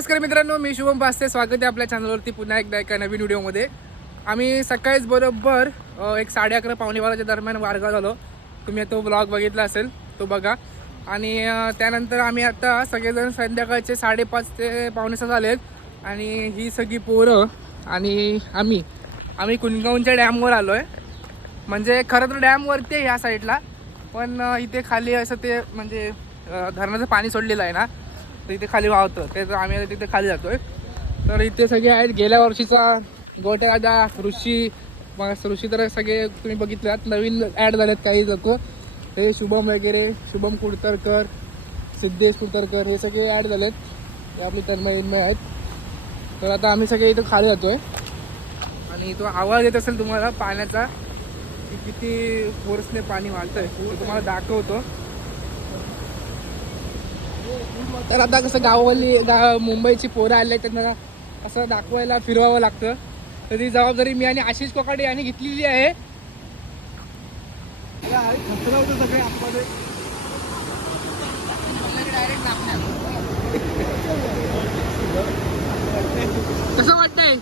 नमस्कार मित्रांनो मी शुभम पास्ते स्वागत आहे आपल्या चॅनलवरती पुन्हा एकदा एका नवीन व्हिडिओमध्ये आम्ही सकाळीच बरोबर एक साडे अकरा पावणे बाराच्या दरम्यान वारगाव झालो. तुम्ही तो ब्लॉग बघितला असेल तो बघा. आणि त्यानंतर आम्ही आता सगळेजण संध्याकाळचे साडेपाच ते पावणे सहा झालेत. आणि ही सगळी पोरं आणि आम्ही आम्ही कुणगावच्या डॅमवर आलो आहे म्हणजे खरं तर डॅमवरती आहे ह्या साईडला पण इथे खाली असं ते म्हणजे धरणाचं पाणी सोडलेलं आहे ना. तर इथे खाली वाहतं ते तर आम्ही आता तिथे खाली जातोय. तर इथे सगळे आहेत. गेल्या वर्षीचा गोट्या राजा ऋषी मग ऋषी तर सगळे तुम्ही बघितल्यात. नवीन ॲड झालेत काही लोक. हे शुभम वगैरे शुभम कुडतरकर सिद्धेश कुडतरकर हे सगळे ॲड झालेत. हे आपली तन्मय इन्मय आहेत. तर आता आम्ही सगळे इथं खाली जातोय. आणि तो आवाज येत असेल तुम्हाला पाण्याचा की किती फोर्सने पाणी वाढतंय तो तुम्हाला दाखवतो. तर आता कसं गावाली गाव मुंबईची पोरं आले त्यांना असं दाखवायला फिरवावं लागतं. तर ती जबाबदारी मी आणि आशिष कोकाडे यांनी घेतलेली आहे. कसं वाटतंय?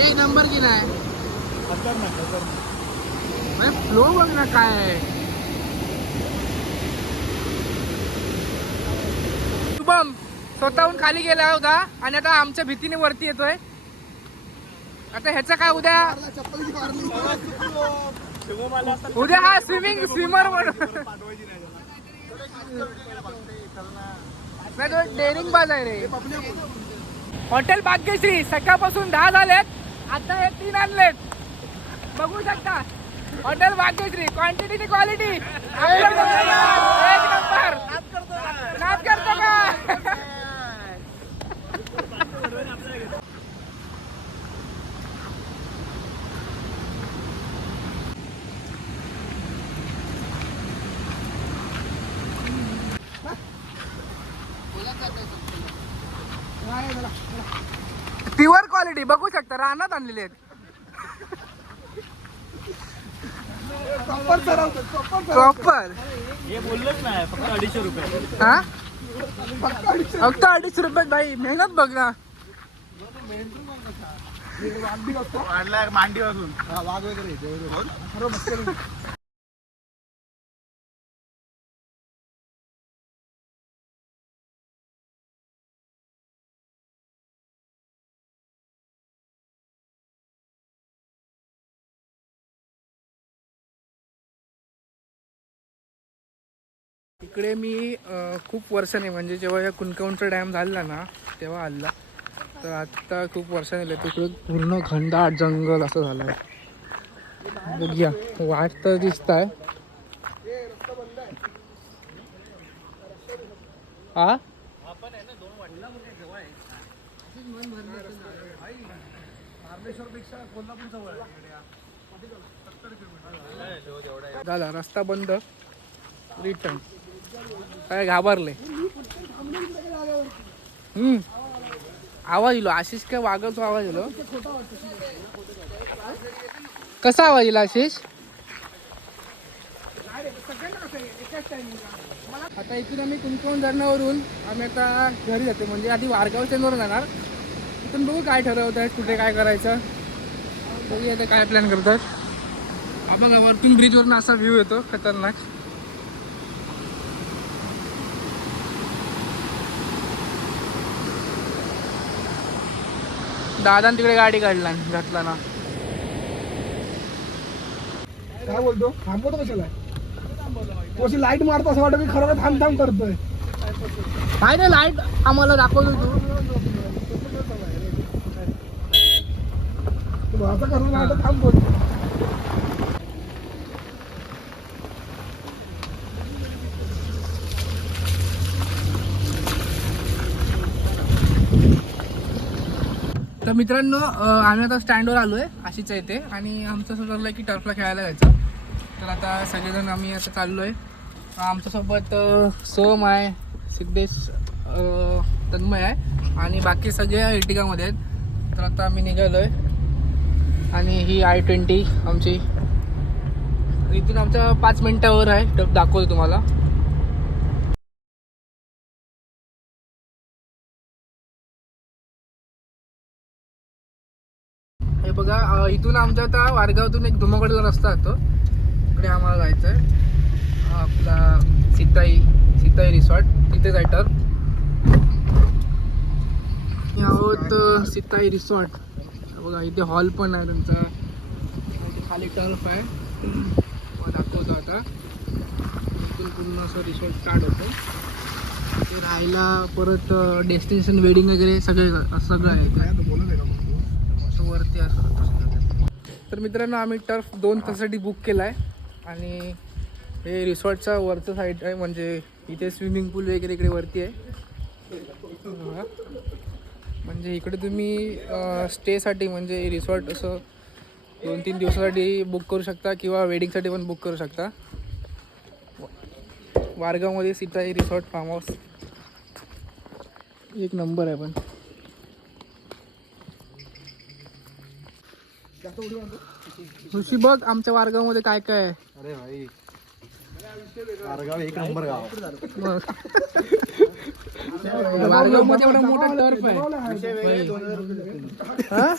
एक नंबर की नाही? म्हणजे फ्लो बघ ना काय शुभम स्वतःहून खाली गेला होता आणि आता आमच्या भीतीने वरती येतोय. आता ह्याचं काय उद्या? उद्या हा स्विमिंग स्विमर म्हणून. नाही तो डेअरिंग बाज आहे रे. हॉटेल भाग्यश्री सकाळपासून दहा झालेत. आता हे तीन आणलेत. बघू शकता. हॉटेल भाग्यश्री क्वांटिटी क्वालिटी एक नंबर. नाच करतो का? प्युअर क्वालिटी बघू शकता रानात आणलेले आहेत. प्रॉपर हे बोललोच नाही फक्त अडीचशे रुपये. हा? फक्त अडीच रुपयात भाई मेहनत बघ ना. मांडी वाजून इकडे मी खूप वर्षाने म्हणजे जेव्हा या कुणकवणचा डॅम झाला ना तेव्हा आला. तर आत्ता खूप वर्षाने आले तिकडे पूर्ण घनदाट जंगल असं झालं आहे बघूया. वाट तर दिसत आहे हा झाला. रस्ता बंद. रिटर्न. काय घाबरले? हम्म. आवाज येलो हो. आशिष काय वागलतो आवाज येलो हो. कसा आवाज येईल आशिष? आता इथून आम्ही कुंकवण धरणावरून आम्ही आता घरी जातो. म्हणजे आधी वारगाव स्टँडवर जाणार. तिथून बघू काय ठरवत आहेत कुठे काय करायचं. बघूया आता काय प्लॅन करतात. हा वरतून ब्रिजवरून असा व्ह्यू येतो खतरनाक. दादा तिकडे गाडी काढला घातला ना. काय बोलतो? थांबवतो कशाला? कशी लाइट मारतो असं वाटतं की खरं थांब थांब करतोय. काय नाही लाइट आम्हाला दाखवतो तू. असं थांब बोलतो. तर मित्रांनो आम्ही आता स्टँडवर आलो आहे अशीच आहे ते आणि आमचं असं ठरलं की टर्फला खेळायला जायचं. तर आता सगळेजण आम्ही आता चाललो आहे आमच्यासोबत सोम आहे सिद्धेश तन्मय आहे. आणि बाकी सगळे इटिकामध्ये आहेत. तर आता आम्ही निघालो आहे आणि ही आय ट्वेंटी आमची. इथून आमच्या पाच मिनटावर आहे. टप दाखवतो तुम्हाला. बघा इथून आमच्या आता वारगावतून एक धुमाकडला रस्ता येतो. इकडे आम्हाला जायचं आहे आपला सीताई सीताई रिसॉर्ट. तिथे जाय टर्फ मी आहोत सीताई रिसॉर्ट. बघा इथे हॉल पण आहे त्यांचा. खाली टर्फ आहे. दाखवतो आता इथून पूर्ण असं रिसॉर्ट स्टार्ट होतं. ते राहायला परत डेस्टिनेशन वेडिंग वगैरे सगळे सगळं आहे इथे. का वरती असं तर मित्रांनो आम्ही टर्फ दोन तासासाठी बुक केला आहे आणि हे रिसॉर्टचा वरचं साईड आहे म्हणजे इथे स्विमिंग पूल वगैरे इकडे वरती आहे. म्हणजे इकडे तुम्ही स्टेसाठी म्हणजे रिसॉर्ट असं दोन तीन दिवसासाठी बुक करू शकता किंवा वेडिंगसाठी पण बुक करू शकता. वारगावमध्ये सीताई रिसॉर्ट फार्म हाऊस एक नंबर आहे पण. ऋषी बघ आमच्या वारगावमध्ये काय काय आहे. अरे भाई एक नंबर गाव. एवढा मोठा टर्फ आहे. हा?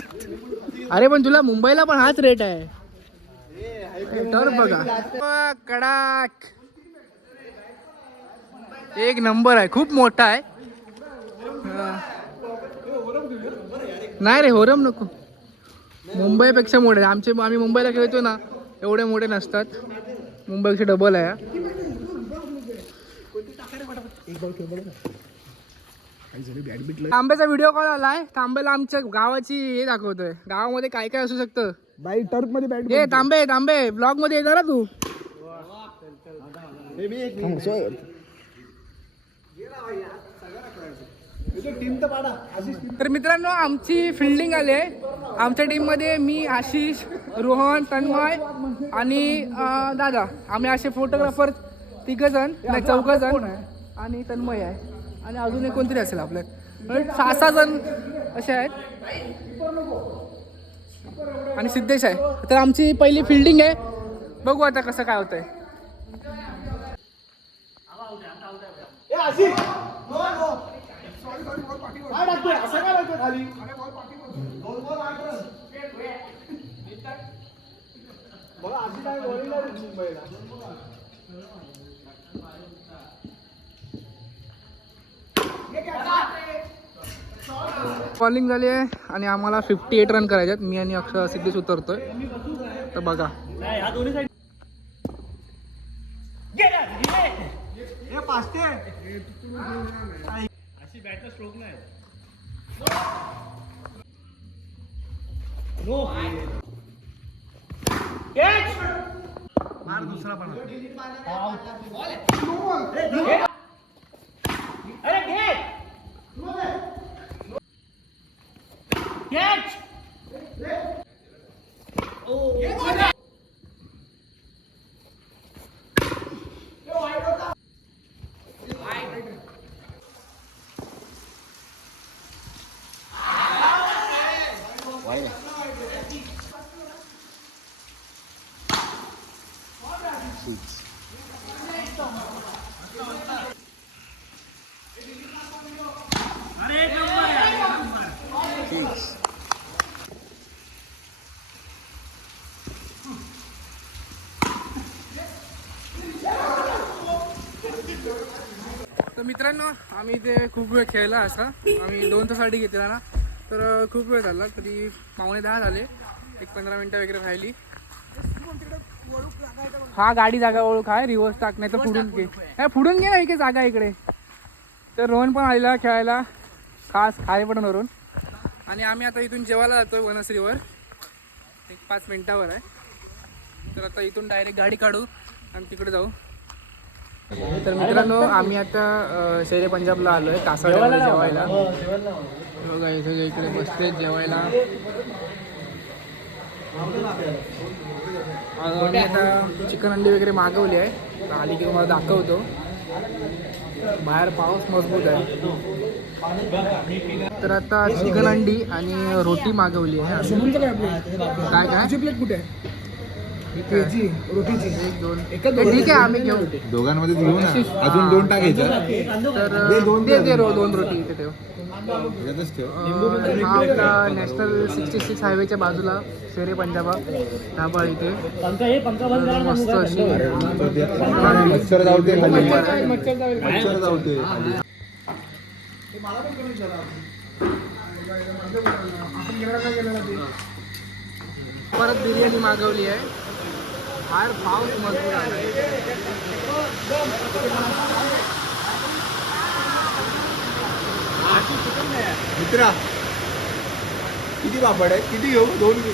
अरे पण तुला मुंबईला पण हाच रेट आहे. टर्फ बघा. कडाक. एक नंबर आहे. खूप मोठा आहे. हा. नाही रे होरम नको. मुंबईपेक्षा मोठे. आहे. आमचे आम्ही मुंबईला खेळतो ना एवढे मोठे नसतात. मुंबईपेक्षा डबल आहे. हा. तांब्याचा व्हिडिओ कॉल आलाय तांब्याला आमच्या गावाची हे दाखवतोय. गावामध्ये काय काय असू शकतं? बाई टर्फमध्ये बॅट ए तांबे तांबे ब्लॉगमध्ये येणार तू. तर मित्रांनो आमची फिल्डिंग आली आहे. आमच्या टीममध्ये मी आशिष रोहन तन्मय आणि दादा. आम्ही असे फोटोग्राफर तिघजण नाही चौघजण आणि तन्मय आहे. आणि अजून एक कोणतरी असेल आपल्यात. सहा सहा जण असे आहेत. आणि सिद्धेश आहे. तर आमची पहिली फिल्डिंग आहे. बघू आता कसं काय होतंय. बॉलिंग झाली आहे आणि आम्हाला फिफ्टी एट रन करायचे आहेत. मी आणि अक्षर सिद्धेश उतरतोय. तर बघा. सी बैटर स्ट्रोक ना है? नो कैच मार दूसरा बना। आउट बॉल है। अरे गेट कैच ओ ये बॉल तर मित्रांनो आम्ही इथे खूप वेळ खेळला असा. आम्ही दोन तासाठी घेतला ना. तर खूप वेळ झाला तरी पावणे दहा झाले. एक पंधरा मिनटं वगैरे राहिली. हा गाडी जागा ओळख आहे रिवर्स टाक नाही तर पुढून घे. नाही पुढून घे ना इकडे जागा इकडे. तर रोहन पण आलेला खेळायला. खास खारेपटणवरून आणि आम्ही आता इथून जेवायला जातोय वनश्रीवर. एक पाच मिनिटावर आहे. तर आता इथून डायरेक्ट गाडी काढू आणि तिकडे जाऊ. तर मित्रांनो आम्ही आता शेरे पंजाबला आलो आहे कासाड्यामध्ये जेवायला. बघा सगळे इकडे बसले जेवायला. आम्ही आता चिकन अंडी वगैरे मागवली आहे. आली की तुम्हाला दाखवतो. बाहेर पाऊस मजबूत आहे. तर आता चिकन अंडी आणि रोटी मागवली आहे. काय काय प्लेट कुठे आहे? ठीक आहे. रोटीची दोन. हे ठीक आम्ही घेऊ. दोघांमध्ये घेऊ ना. अजून दोन टाक याच्यात तर दे दे रो दोन रोटी इथे ठेव. हा आपला नॅशनल सिक्स्टी सिक्स हायवेच्या बाजूला शेरे पंजाबा ढाबा इथे. मस्त अशी. मच्छर जाऊ दे खाली. मच्छर जाईल. मच्छर जाऊ दे खाली आपण गेला काय गेलेला ते परत बिर्याणी मागवली आहे. फार पाऊस मजबूत आहे. मित्रा किती पापड आहे? किती घेऊ? दोन घे